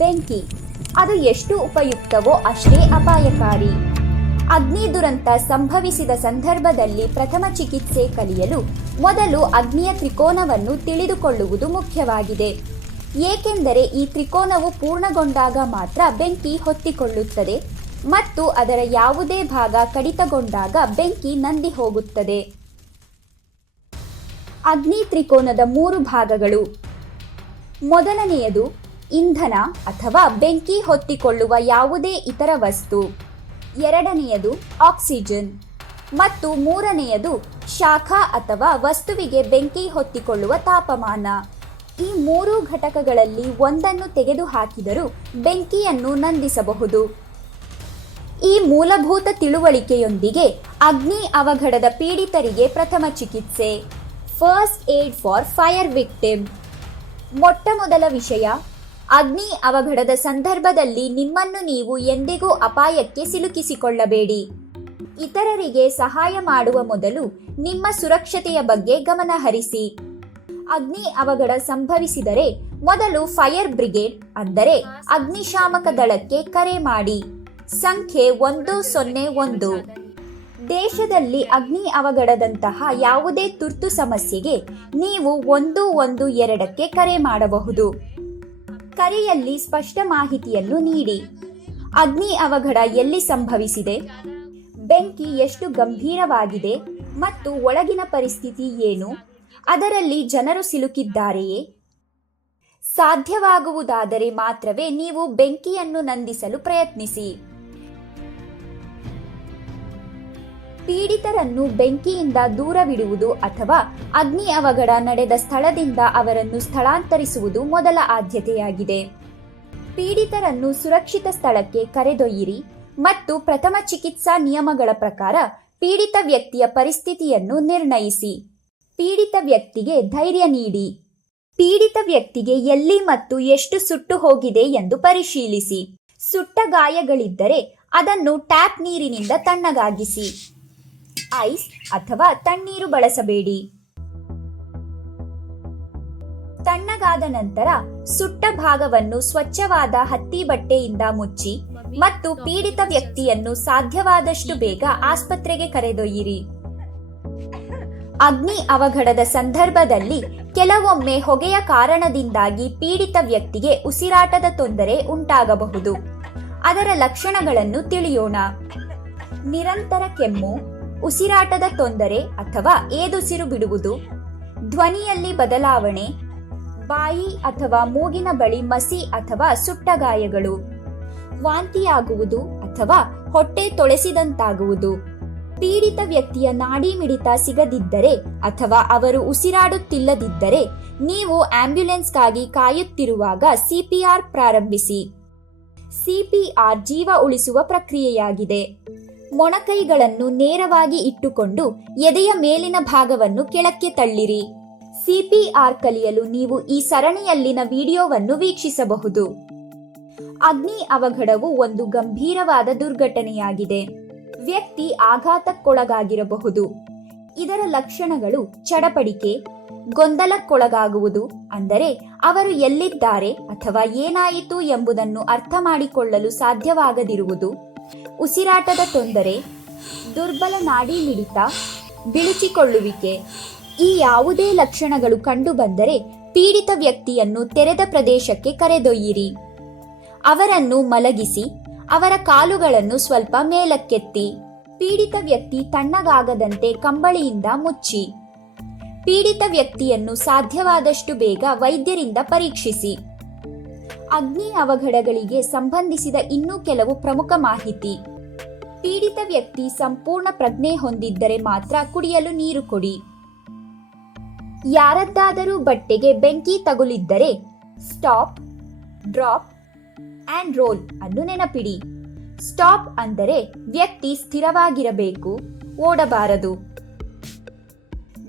ಬೆಂಕಿ ಅದು ಎಷ್ಟು ಉಪಯುಕ್ತವೋ ಅಷ್ಟೇ ಅಪಾಯಕಾರಿ. ಅಗ್ನಿ ದುರಂತ ಸಂಭವಿಸಿದ ಸಂದರ್ಭದಲ್ಲಿ ಪ್ರಥಮ ಚಿಕಿತ್ಸೆ ಕಲಿಯಲು ಮೊದಲು ಅಗ್ನಿಯ ತ್ರಿಕೋನವನ್ನು ತಿಳಿದುಕೊಳ್ಳುವುದು ಮುಖ್ಯವಾಗಿದೆ. ಏಕೆಂದರೆ ಈ ತ್ರಿಕೋನವು ಪೂರ್ಣಗೊಂಡಾಗ ಮಾತ್ರ ಬೆಂಕಿ ಹೊತ್ತಿಕೊಳ್ಳುತ್ತದೆ ಮತ್ತು ಅದರ ಯಾವುದೇ ಭಾಗ ಕಡಿತಗೊಂಡಾಗ ಬೆಂಕಿ ನಂದಿ ಹೋಗುತ್ತದೆ. ಅಗ್ನಿ ತ್ರಿಕೋನದ 3 ಭಾಗಗಳು. ಮೊದಲನೆಯದು ಇಂಧನ ಅಥವಾ ಬೆಂಕಿ ಹೊತ್ತಿಕೊಳ್ಳುವ ಯಾವುದೇ ಇತರ ವಸ್ತು. ಎರಡನೆಯದು ಆಕ್ಸಿಜನ್ ಮತ್ತು ಮೂರನೆಯದು ಶಾಖ ಅಥವಾ ವಸ್ತುವಿಗೆ ಬೆಂಕಿ ಹೊತ್ತಿಕೊಳ್ಳುವ ತಾಪಮಾನ. ಈ 3 ಘಟಕಗಳಲ್ಲಿ ಒಂದನ್ನು ತೆಗೆದುಹಾಕಿದರೂ ಬೆಂಕಿಯನ್ನು ನಂದಿಸಬಹುದು. ಈ ಮೂಲಭೂತ ತಿಳುವಳಿಕೆಯೊಂದಿಗೆ ಅಗ್ನಿ ಅವಘಡದ ಪೀಡಿತರಿಗೆ ಪ್ರಥಮ ಚಿಕಿತ್ಸೆ, first aid for fire victim. ಮೊಟ್ಟಮೊದಲ ವಿಷಯ, ಅಗ್ನಿ ಅವಘಡದ ಸಂದರ್ಭದಲ್ಲಿ ನಿಮ್ಮನ್ನು ನೀವು ಎಂದಿಗೂ ಅಪಾಯಕ್ಕೆ ಸಿಲುಕಿಸಿಕೊಳ್ಳಬೇಡಿ. ಇತರರಿಗೆ ಸಹಾಯ ಮಾಡುವ ಮೊದಲು ನಿಮ್ಮ ಸುರಕ್ಷತೆಯ ಬಗ್ಗೆ ಗಮನ ಹರಿಸಿ. ಅಗ್ನಿ ಅವಘಡ ಸಂಭವಿಸಿದರೆ ಮೊದಲು ಫೈರ್ ಬ್ರಿಗೇಡ್ ಅಂದರೆ ಅಗ್ನಿಶಾಮಕ ದಳಕ್ಕೆ ಕರೆ ಮಾಡಿ. ಸಂಖ್ಯೆ 101. ದೇಶದಲ್ಲಿ ಅಗ್ನಿ ಅವಘಡದಂತಹ ಯಾವುದೇ ತುರ್ತು ಸಮಸ್ಯೆಗೆ ನೀವು 112ಕ್ಕೆ ಕರೆ ಮಾಡಬಹುದು. ಕರೆಯಲ್ಲಿ ಸ್ಪಷ್ಟ ಮಾಹಿತಿಯನ್ನು ನೀಡಿ. ಅಗ್ನಿ ಅವಘಡ ಎಲ್ಲಿ ಸಂಭವಿಸಿದೆ, ಬೆಂಕಿ ಎಷ್ಟು ಗಂಭೀರವಾಗಿದೆ ಮತ್ತು ಒಳಗಿನ ಪರಿಸ್ಥಿತಿ ಏನು, ಅದರಲ್ಲಿ ಜನರು ಸಿಲುಕಿದ್ದಾರೆಯೇ? ಸಾಧ್ಯವಾಗುವುದಾದರೆ ಮಾತ್ರವೇ ನೀವು ಬೆಂಕಿಯನ್ನು ನಂದಿಸಲು ಪ್ರಯತ್ನಿಸಿ. ಪೀಡಿತರನ್ನು ಬೆಂಕಿಯಿಂದ ದೂರವಿಡುವುದು ಅಥವಾ ಅಗ್ನಿ ಅವಘಡ ನಡೆದ ಸ್ಥಳದಿಂದ ಅವರನ್ನು ಸ್ಥಳಾಂತರಿಸುವುದು ಮೊದಲ ಆದ್ಯತೆಯಾಗಿದೆ. ಪೀಡಿತರನ್ನು ಸುರಕ್ಷಿತ ಸ್ಥಳಕ್ಕೆ ಕರೆದೊಯ್ಯಿರಿ ಮತ್ತು ಪ್ರಥಮ ಚಿಕಿತ್ಸಾ ನಿಯಮಗಳ ಪ್ರಕಾರ ಪೀಡಿತ ವ್ಯಕ್ತಿಯ ಪರಿಸ್ಥಿತಿಯನ್ನು ನಿರ್ಣಯಿಸಿ. ಪೀಡಿತ ವ್ಯಕ್ತಿಗೆ ಧೈರ್ಯ ನೀಡಿ. ಪೀಡಿತ ವ್ಯಕ್ತಿಗೆ ಎಲ್ಲಿ ಮತ್ತು ಎಷ್ಟು ಸುಟ್ಟು ಹೋಗಿದೆ ಎಂದು ಪರಿಶೀಲಿಸಿ. ಸುಟ್ಟ ಗಾಯಗಳಿದ್ದರೆ ಅದನ್ನು ಟ್ಯಾಪ್ ನೀರಿನಿಂದ ತಣ್ಣಗಾಗಿಸಿ. ಐಸ್ ಅಥವಾ ತಣ್ಣೀರು ಬಳಸಬೇಡಿ. ತಣ್ಣಗಾದ ನಂತರ ಸುಟ್ಟ ಭಾಗವನ್ನು ಸ್ವಚ್ಛವಾದ ಹತ್ತಿ ಬಟ್ಟೆಯಿಂದ ಮುಚ್ಚಿ ಮತ್ತು ಪೀಡಿತ ವ್ಯಕ್ತಿಯನ್ನು ಸಾಧ್ಯವಾದಷ್ಟು ಬೇಗ ಆಸ್ಪತ್ರೆಗೆ ಕರೆದೊಯ್ಯಿರಿ. ಅಗ್ನಿ ಅವಘಡದ ಸಂದರ್ಭದಲ್ಲಿ ಕೆಲವೊಮ್ಮೆ ಹೊಗೆಯ ಕಾರಣದಿಂದಾಗಿ ಪೀಡಿತ ವ್ಯಕ್ತಿಗೆ ಉಸಿರಾಟದ ತೊಂದರೆ ಉಂಟಾಗಬಹುದು. ಅದರ ಲಕ್ಷಣಗಳನ್ನು ತಿಳಿಯೋಣ. ನಿರಂತರ ಕೆಮ್ಮು, ಉಸಿರಾಟದ ತೊಂದರೆ ಅಥವಾ ಏದುಸಿರು ಬಿಡುವುದು, ಧ್ವನಿಯಲ್ಲಿ ಬದಲಾವಣೆ, ಬಾಯಿ ಅಥವಾ ಮೂಗಿನ ಬಳಿ ಮಸಿ ಅಥವಾ ಸುಟ್ಟ ಗಾಯಗಳು, ವಾಂತಿಯಾಗುವುದು ಅಥವಾ ಹೊಟ್ಟೆ ತೊಳೆಸಿದಂತಾಗುವುದು. ಪೀಡಿತ ವ್ಯಕ್ತಿಯ ನಾಡಿ ಮಿಡಿತ ಸಿಗದಿದ್ದರೆ ಅಥವಾ ಅವರು ಉಸಿರಾಡುತ್ತಿಲ್ಲದಿದ್ದರೆ ನೀವು ಆಂಬ್ಯುಲೆನ್ಸ್ಗಾಗಿ ಕಾಯುತ್ತಿರುವಾಗ ಸಿಪಿಆರ್ ಪ್ರಾರಂಭಿಸಿ. ಸಿಪಿಆರ್ ಜೀವ ಉಳಿಸುವ ಪ್ರಕ್ರಿಯೆಯಾಗಿದೆ. ಮೊಣಕೈಗಳನ್ನು ನೇರವಾಗಿ ಇಟ್ಟುಕೊಂಡು ಎದೆಯ ಮೇಲಿನ ಭಾಗವನ್ನು ಕೆಳಕ್ಕೆ ತಳ್ಳಿರಿ. ಸಿಪಿಆರ್ ಕಲಿಯಲು ನೀವು ಈ ಸರಣಿಯಲ್ಲಿನ ವಿಡಿಯೋವನ್ನು ವೀಕ್ಷಿಸಬಹುದು. ಅಗ್ನಿ ಅವಘಡವು ಒಂದು ಗಂಭೀರವಾದ ದುರ್ಘಟನೆಯಾಗಿದೆ. ವ್ಯಕ್ತಿ ಆಘಾತಕ್ಕೊಳಗಾಗಿರಬಹುದು. ಇದರ ಲಕ್ಷಣಗಳು ಚಡಪಡಿಕೆ, ಗೊಂದಲಕ್ಕೊಳಗಾಗುವುದು, ಅಂದರೆ ಅವರು ಎಲ್ಲಿದ್ದಾರೆ ಅಥವಾ ಏನಾಯಿತು ಎಂಬುದನ್ನು ಅರ್ಥ ಮಾಡಿಕೊಳ್ಳಲು ಸಾಧ್ಯವಾಗದಿರುವುದು, ಉಸಿರಾಟದ ತೊಂದರೆ, ದುರ್ಬಲ ನಾಡಿ ಮಿಡಿತ, ಬಿಳುಚಿಕೊಳ್ಳುವಿಕೆ. ಈ ಯಾವುದೇ ಲಕ್ಷಣಗಳು ಕಂಡುಬಂದರೆ ಪೀಡಿತ ವ್ಯಕ್ತಿಯನ್ನು ತೆರೆದ ಪ್ರದೇಶಕ್ಕೆ ಕರೆದೊಯ್ಯಿರಿ. ಅವರನ್ನು ಮಲಗಿಸಿ, ಅವರ ಕಾಲುಗಳನ್ನು ಸ್ವಲ್ಪ ಮೇಲಕ್ಕೆತ್ತಿ. ಪೀಡಿತ ವ್ಯಕ್ತಿ ತಣ್ಣಗಾಗದಂತೆ ಕಂಬಳಿಯಿಂದ ಮುಚ್ಚಿ. ಪೀಡಿತ ವ್ಯಕ್ತಿಯನ್ನು ಸಾಧ್ಯವಾದಷ್ಟು ಬೇಗ ವೈದ್ಯರಿಂದ ಪರೀಕ್ಷಿಸಿ. ಅಗ್ನಿ ಅವಘಡಗಳಿಗೆ ಸಂಬಂಧಿಸಿದ ಇನ್ನೂ ಕೆಲವು ಪ್ರಮುಖ ಮಾಹಿತಿ. ಪೀಡಿತ ವ್ಯಕ್ತಿ ಸಂಪೂರ್ಣ ಪ್ರಜ್ಞೆ ಹೊಂದಿದ್ದರೆ ಮಾತ್ರ ಕುಡಿಯಲು ನೀರು ಕೊಡಿ. ಯಾರದ್ದಾದರೂ ಬಟ್ಟೆಗೆ ಬೆಂಕಿ ತಗುಲಿದ್ದರೆ ಸ್ಟಾಪ್, ಡ್ರಾಪ್ ಅಂಡ್ ರೋಲ್ ಅನ್ನು ನೆನಪಿಡಿ. ಸ್ಟಾಪ್ ಅಂದರೆ ವ್ಯಕ್ತಿ ಸ್ಥಿರವಾಗಿರಬೇಕು, ಓಡಬಾರದು.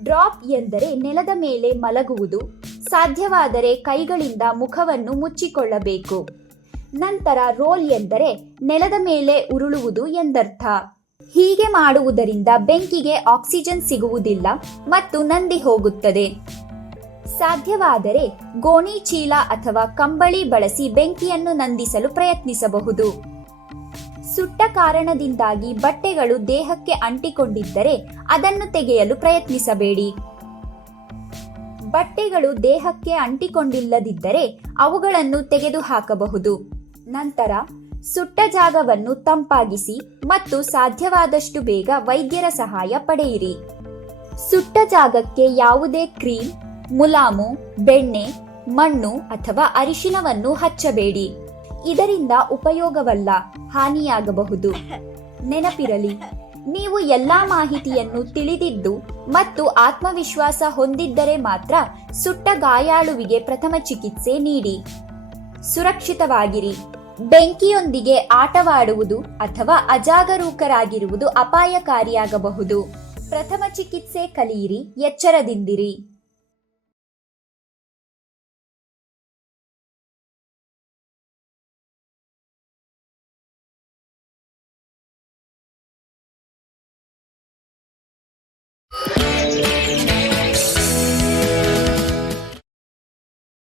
ಡ್ರಾಪ್ ಎಂದರೆ ನೆಲದ ಮೇಲೆ ಮಲಗುವುದು, ಸಾಧ್ಯವಾದರೆ ಕೈಗಳಿಂದ ಮುಖವನ್ನು ಮುಚ್ಚಿಕೊಳ್ಳಬೇಕು. ನಂತರ ರೋಲ್ ಎಂದರೆ ನೆಲದ ಮೇಲೆ ಉರುಳುವುದು ಎಂದರ್ಥ. ಹೀಗೆ ಮಾಡುವುದರಿಂದ ಬೆಂಕಿಗೆ ಆಕ್ಸಿಜನ್ ಸಿಗುವುದಿಲ್ಲ ಮತ್ತು ನಂದಿ ಹೋಗುತ್ತದೆ. ಸಾಧ್ಯವಾದರೆ ಗೋಣಿ ಚೀಲ ಅಥವಾ ಕಂಬಳಿ ಬಳಸಿ ಬೆಂಕಿಯನ್ನು ನಂದಿಸಲು ಪ್ರಯತ್ನಿಸಬಹುದು. ಸುಟ್ಟ ಕಾರಣದಿಂದಾಗಿ ಬಟ್ಟೆಗಳು ದೇಹಕ್ಕೆ ಅಂಟಿಕೊಂಡಿದ್ದರೆ ಅದನ್ನು ತೆಗೆಯಲು ಪ್ರಯತ್ನಿಸಬೇಡಿ. ಬಟ್ಟೆಗಳು ದೇಹಕ್ಕೆ ಅಂಟಿಕೊಂಡಿಲ್ಲದಿದ್ದರೆ ಅವುಗಳನ್ನು ತೆಗೆದುಹಾಕಬಹುದು. ನಂತರ ಸುಟ್ಟ ಜಾಗವನ್ನು ತಂಪಾಗಿಸಿ ಮತ್ತು ಸಾಧ್ಯವಾದಷ್ಟು ಬೇಗ ವೈದ್ಯರ ಸಹಾಯ ಪಡೆಯಿರಿ. ಸುಟ್ಟ ಜಾಗಕ್ಕೆ ಯಾವುದೇ ಕ್ರೀಮ್, ಮುಲಾಮು, ಬೆಣ್ಣೆ, ಮಣ್ಣು ಅಥವಾ ಅರಿಶಿನವನ್ನು ಹಚ್ಚಬೇಡಿ. ಇದರಿಂದ ಉಪಯೋಗವಲ್ಲ, ಹಾನಿಯಾಗಬಹುದು. ನೆನಪಿರಲಿ, ನೀವು ಎಲ್ಲಾ ಮಾಹಿತಿಯನ್ನು ತಿಳಿದಿದ್ದು ಮತ್ತು ಆತ್ಮವಿಶ್ವಾಸ ಹೊಂದಿದ್ದರೆ ಮಾತ್ರ ಸುಟ್ಟ ಗಾಯಾಳುವಿಗೆ ಪ್ರಥಮ ಚಿಕಿತ್ಸೆ ನೀಡಿ. ಸುರಕ್ಷಿತವಾಗಿರಿ. ಬೆಂಕಿಯೊಂದಿಗೆ ಆಟವಾಡುವುದು ಅಥವಾ ಅಜಾಗರೂಕರಾಗಿರುವುದು ಅಪಾಯಕಾರಿಯಾಗಬಹುದು. ಪ್ರಥಮ ಚಿಕಿತ್ಸೆ ಕಲಿಯಿರಿ, ಎಚ್ಚರದಿಂದಿರಿ.